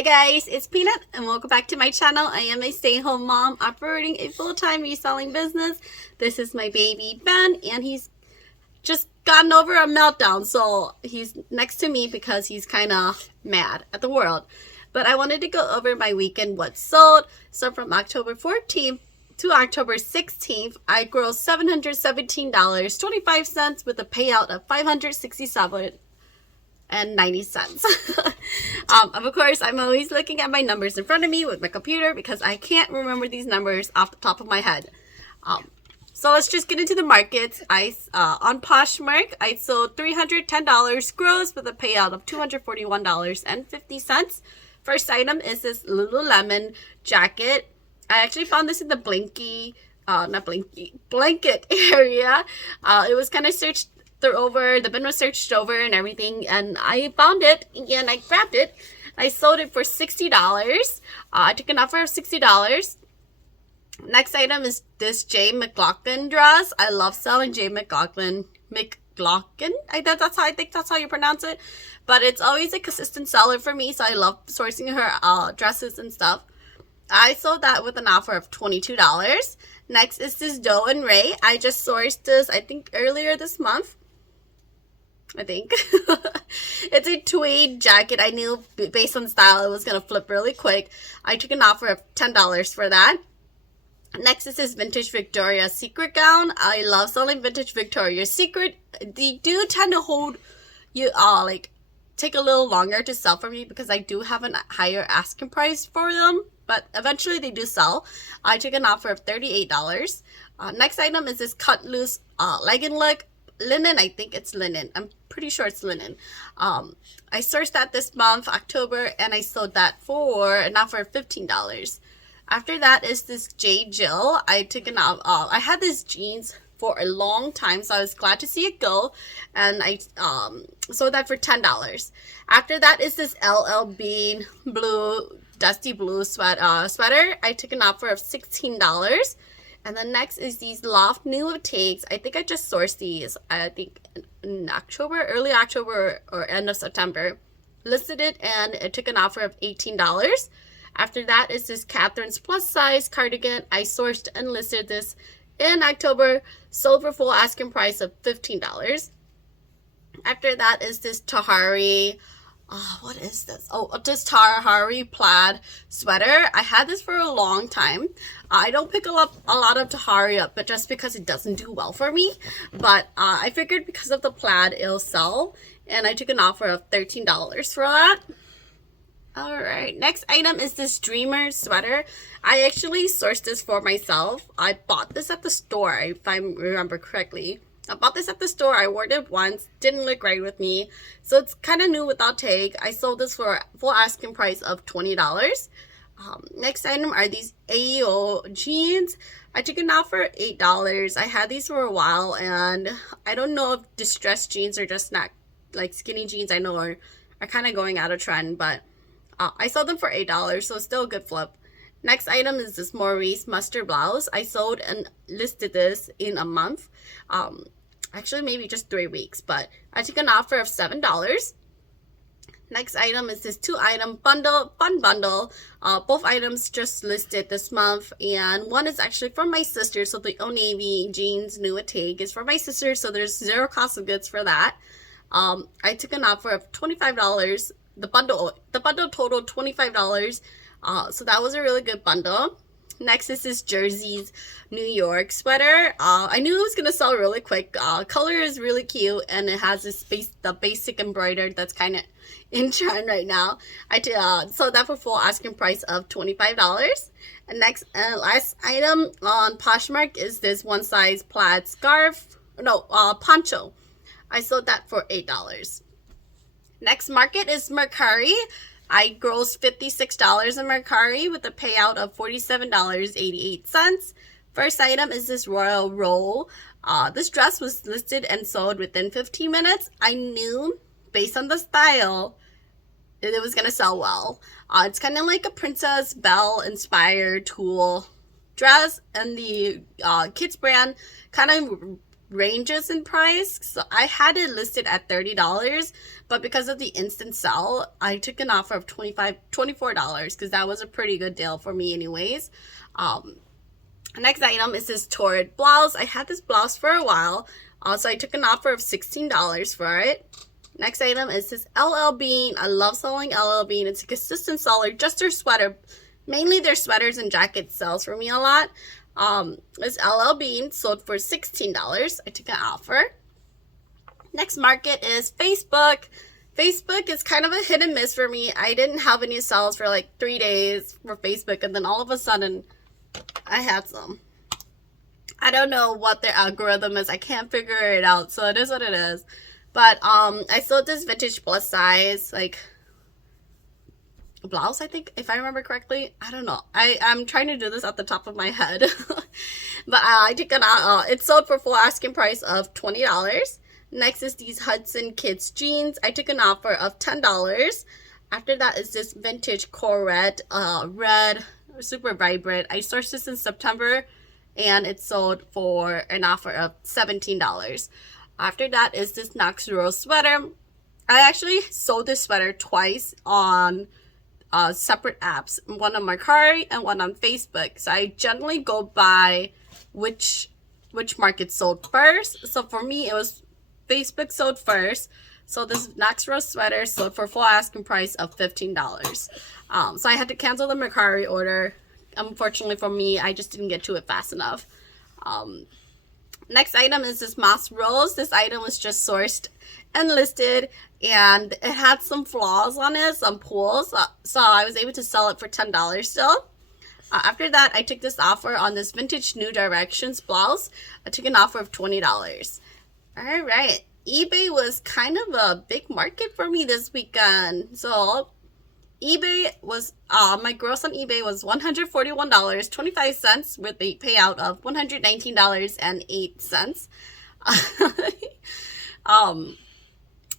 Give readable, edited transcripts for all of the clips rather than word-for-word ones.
Hi guys, it's Peanut and welcome back to my channel. I am a stay-at-home mom operating a full-time reselling business. This is my baby Ben and he's just gotten over a meltdown, so he's next to me because he's kind of mad at the world. But I wanted to go over my weekend what sold. So from October 14th to October 16th, I grossed $717.25 with a payout of $567.90. Of course, I'm always looking at my numbers in front of me with my computer because I can't remember these numbers off the top of my head. So let's just get into the markets. On Poshmark, I sold $310 gross with a payout of $241.50. First item is this Lululemon jacket. I actually found this in the blanket area. It was kind of searched over, the bin was searched over and everything, and I found it and I grabbed it. I sold it for $60. I took an offer of $60. Next item is this Mclaughlin dress. I love selling Mclaughlin. I think that's how you pronounce it. But it's always a consistent seller for me, so I love sourcing her dresses and stuff. I sold that with an offer of $22. Next is this Doe and Ray. I just sourced this, I think, earlier this month. It's a tweed jacket. I knew based on style it was going to flip really quick. I took an offer of $10 for that. Next is this vintage Victoria's Secret gown. I love selling vintage Victoria's Secret. They do tend to hold you, take a little longer to sell for me because I do have a higher asking price for them. But eventually they do sell. I took an offer of $38. Next item is this cut loose legging look. Linen, I think it's linen. I'm pretty sure it's linen. I sourced that this month, October, and I sold that for an offer of $15. After that is this J. Jill. I took an I had this jeans for a long time, so I was glad to see it go, and I sold that for $10. After that is this LL Bean blue, dusty blue sweater. I took an offer of $16. And then next is these Loft New Takes. I think I just sourced these, I think in October, early October or end of September. Listed it and it took an offer of $18. After that is this Catherine's plus size cardigan. I sourced and listed this in October, sold for full asking price of $15. After that is this Tahari. What is this? This Tahari plaid sweater. I had this for a long time. I don't pick up a lot of Tahari up, but just because it doesn't do well for me. But I figured because of the plaid, it'll sell. And I took an offer of $13 for that. Alright, next item is this Dreamer sweater. I actually sourced this for myself. I bought this at the store, if I remember correctly. I bought this at the store. I wore it once. Didn't look great with me. So it's kind of new without tag. I sold this for a full asking price of $20. Next item are these AEO jeans. I took an offer of $8. I had these for a while, and I don't know if distressed jeans are just not like skinny jeans. I know are kind of going out of trend, but I sold them for $8, so it's still a good flip. Next item is this Maurice mustard blouse. I sold and listed this in a month. Actually, maybe just 3 weeks, but I took an offer of $7. Next item is this 2-item fun bundle. Both items just listed this month, and one is actually from my sister. So the Old Navy jeans new take is for my sister, so there's zero cost of goods for that. I took an offer of $25. The bundle totaled $25. So that was a really good bundle. Next is this Jersey's New York sweater. I knew it was gonna sell really quick. Color is really cute, and it has this the basic embroidered that's kind of in trend right now. I sold that for full asking price of $25. And next and last item on Poshmark is this one size plaid poncho. I sold that for $8. Next market is Mercari. I grossed $56 in Mercari with a payout of $47.88. First item is this royal roll. This dress was listed and sold within 15 minutes. I knew based on the style it was going to sell well. It's kind of like a Princess Belle inspired tulle dress, and the kids brand kind of ranges in price. So I had it listed at $30, but because of the instant sell, I took an offer of $24 because that was a pretty good deal for me anyways. Next item is this Torrid Blouse. I had this blouse for a while, so I took an offer of $16 for it. Next item is this LL Bean. I love selling LL Bean. It's a consistent seller, just their sweater. Mainly their sweaters and jackets sells for me a lot. This LL Bean sold for $16. I took an offer. Next market is Facebook. Facebook is kind of a hit and miss for me. I didn't have any sales for like 3 days for Facebook, and then all of a sudden I had some. I don't know what their algorithm is. I can't figure it out. So it is what it is. But I sold this vintage plus size like blouse, I think, if I remember correctly. I don't know. I'm trying to do this at the top of my head. But I took it out. It sold for full asking price of $20. Next is these Hudson kids jeans. I took an offer of $10. After that is this vintage core red, super vibrant. I sourced this in September and it sold for an offer of $17. After that is this Nexus sweater. I actually sold this sweater twice on separate apps, one on Mercari and one on Facebook. So I generally go by which market sold first. So for me, it was Facebook sold first. So this Nexus sweater sold for full asking price of $15. So I had to cancel the Mercari order. Unfortunately for me, I just didn't get to it fast enough. Next item is this moss rose. This item was just sourced and listed, and it had some flaws on it, some pulls. So I was able to sell it for $10 still. After that, I took this offer on this vintage New Directions blouse. I took an offer of $20. All right. eBay was kind of a big market for me this weekend. So eBay was, my gross on eBay was $141.25 with a payout of $119.08.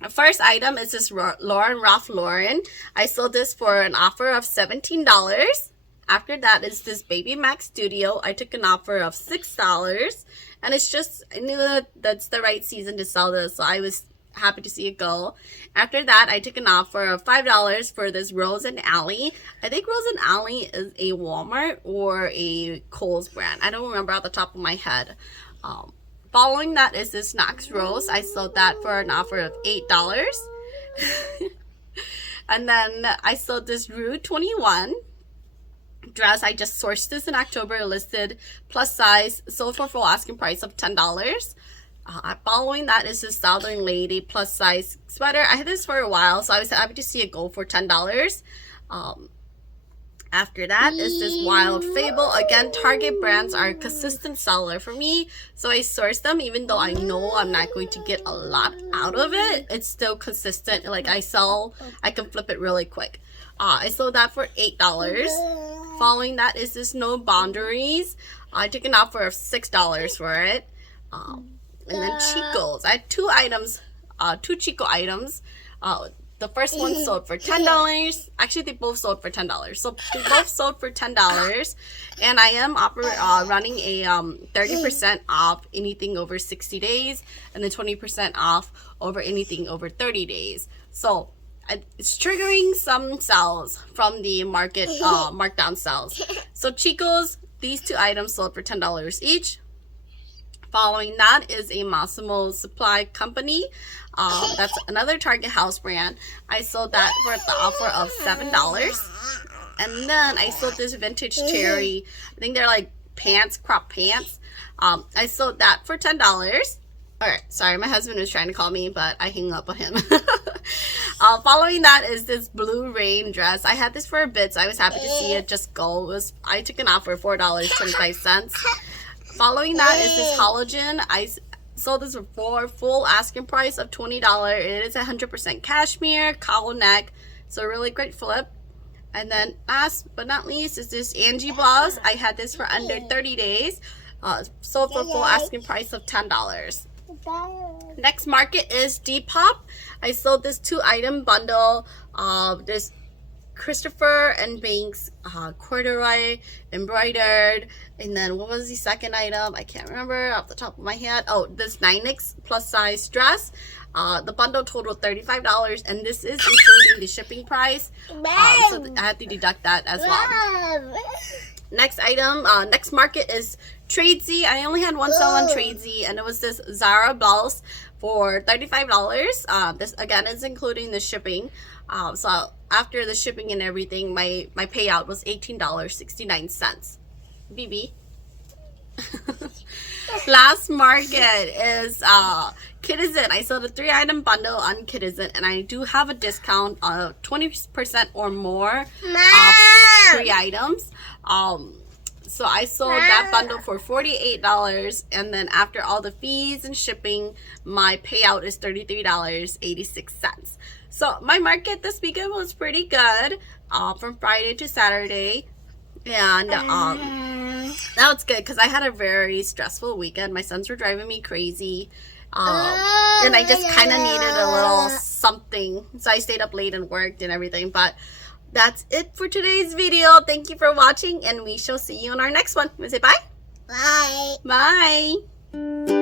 First item is this Ralph Lauren. I sold this for an offer of $17. After that is this Baby Mac Studio. I took an offer of $6. And it's just, I knew that that's the right season to sell this, so I was happy to see it go. After that, I took an offer of $5 for this Rose and Alley. I think Rose and Alley is a Walmart or a Kohl's brand. I don't remember off the top of my head. Following that is this Knox Rose. I sold that for an offer of $8. And then I sold this Rue 21 dress. I just sourced this in October, listed plus size, sold for full asking price of $10. Following that is this Southern Lady plus size sweater. I had this for a while, so I was happy to see it go for $10. After that is this Wild Fable. Again, Target brands are a consistent seller for me, so I source them even though I know I'm not going to get a lot out of it. It's still consistent. Like I can flip it really quick. I sold that for $8. Following that is this No Boundaries. I took an offer of $6 for it. And then Chico's. I had two Chico items. The first one sold for $10. Actually, they both sold for $10. So they both sold for $10. And I am running a 30% off anything over 60 days. And then 20% off over anything over 30 days. So it's triggering some sales from the market markdown sales. So Chico's, these two items sold for $10 each. Following that is a Massimo Supply Company. That's another Target house brand. I sold that for the offer of $7. And then I sold this vintage cherry. I think they're like pants, crop pants. I sold that for $10. Alright, sorry, my husband was trying to call me, but I hung up on him. Following that is this Blue Rain dress. I had this for a bit, so I was happy to see it just go. I took an offer of $4.25. Following that is this Halogen. I sold this for full asking price of $20. It is 100% cashmere, collar neck, so a really great flip. And then last but not least is this Angie blouse. I had this for under 30 days. Sold for full asking price of $10. Next market is Depop. I sold this 2-item bundle of this Christopher and Banks corduroy embroidered. And then what was the second item? I can't remember off the top of my head. Oh, this 9X plus size dress. The bundle totaled $35, and this is including the shipping price. So I have to deduct that as well. Next item, next market is Tradesy. I only had one sale on Tradesy, and it was this Zara blouse for $35. This again is including the shipping. So after the shipping and everything, my payout was $18.69. BB. Last market is Kitizen. I sold a 3-item bundle on Kitizen, and I do have a discount of 20% or more off 3 items. So I sold that bundle for $48, and then after all the fees and shipping, my payout is $33.86. So my market this weekend was pretty good, from Friday to Saturday. And that was good because I had a very stressful weekend. My sons were driving me crazy. And I just kind of needed a little something. So I stayed up late and worked and everything. But that's it for today's video. Thank you for watching, and we shall see you in our next one. Want to say bye? Bye. Bye.